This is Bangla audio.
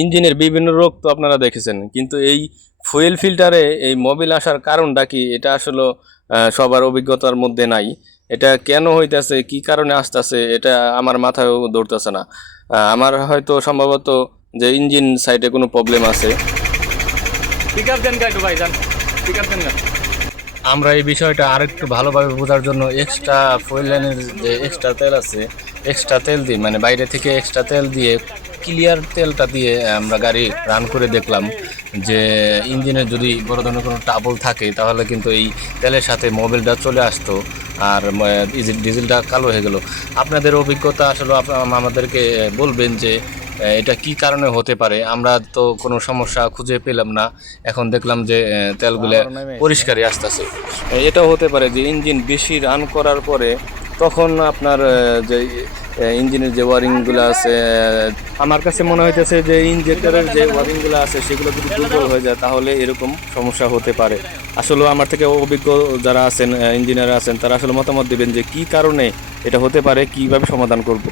ইঞ্জিনের বিভিন্ন রোগ তো আপনারা দেখেছেন, কিন্তু এই ফুয়েল ফিল্টারে এই মোবিল আসার কারণটা কি, এটা আসলে সবার অভিজ্ঞতার মধ্যে নাই। এটা কেন হইতাছে, কি কারণে আসতেছে, এটা আমার মাথায়ও ধরতেছে না। আমার হয়তো সম্ভবত যে ইঞ্জিন সাইডে কোনো প্রবলেম আছে। পিকআপ দেন গাইড ভাইজান, পিকআপ দেন গাইড। আমরা এই বিষয়টা আরেকটু ভালোভাবে বোঝার জন্য এক্সট্রা ফুয়েল লাইনের যে এক্সট্রা তেল আছে, এক্সট্রা তেল দিয়ে মানে বাইরে থেকে এক্সট্রা তেল দিয়ে ক্লিয়ার তেলটা দিয়ে আমরা গাড়ি রান করে দেখলাম যে ইঞ্জিনে যদি বড় ধরনের কোনো ট্রাবল থাকে তাহলে কিন্তু এই তেলের সাথে মোবিলটা চলে আসতো আর ডিজেলটা কালো হয়ে গেল। আপনাদের অভিজ্ঞতা আসলে আমাদেরকে বলবেন যে এটা কি কারণে হতে পারে। আমরা তো কোনো সমস্যা খুঁজে পেলাম না, এখন দেখলাম যে তেলগুলো পরিষ্কারই আসতেছে। এটাও হতে পারে যে ইঞ্জিন বেশি রান করার পরে তখন আপনার যে ইঞ্জিনের যে ওয়ারিংগুলো আছে, আমার কাছে মনে হইতেছে যে ইঞ্জেক্টরের যে ওয়ারিংগুলো আছে সেগুলো যদি দুর্বল হয়ে যায় তাহলে এরকম সমস্যা হতে পারে। আসলে আমার থেকে অভিজ্ঞ যারা আছেন, ইঞ্জিনিয়ার আছেন, তারা আসলে মতামত দেবেন যে কি কারণে এটা হতে পারে, কিভাবে সমাধান করব।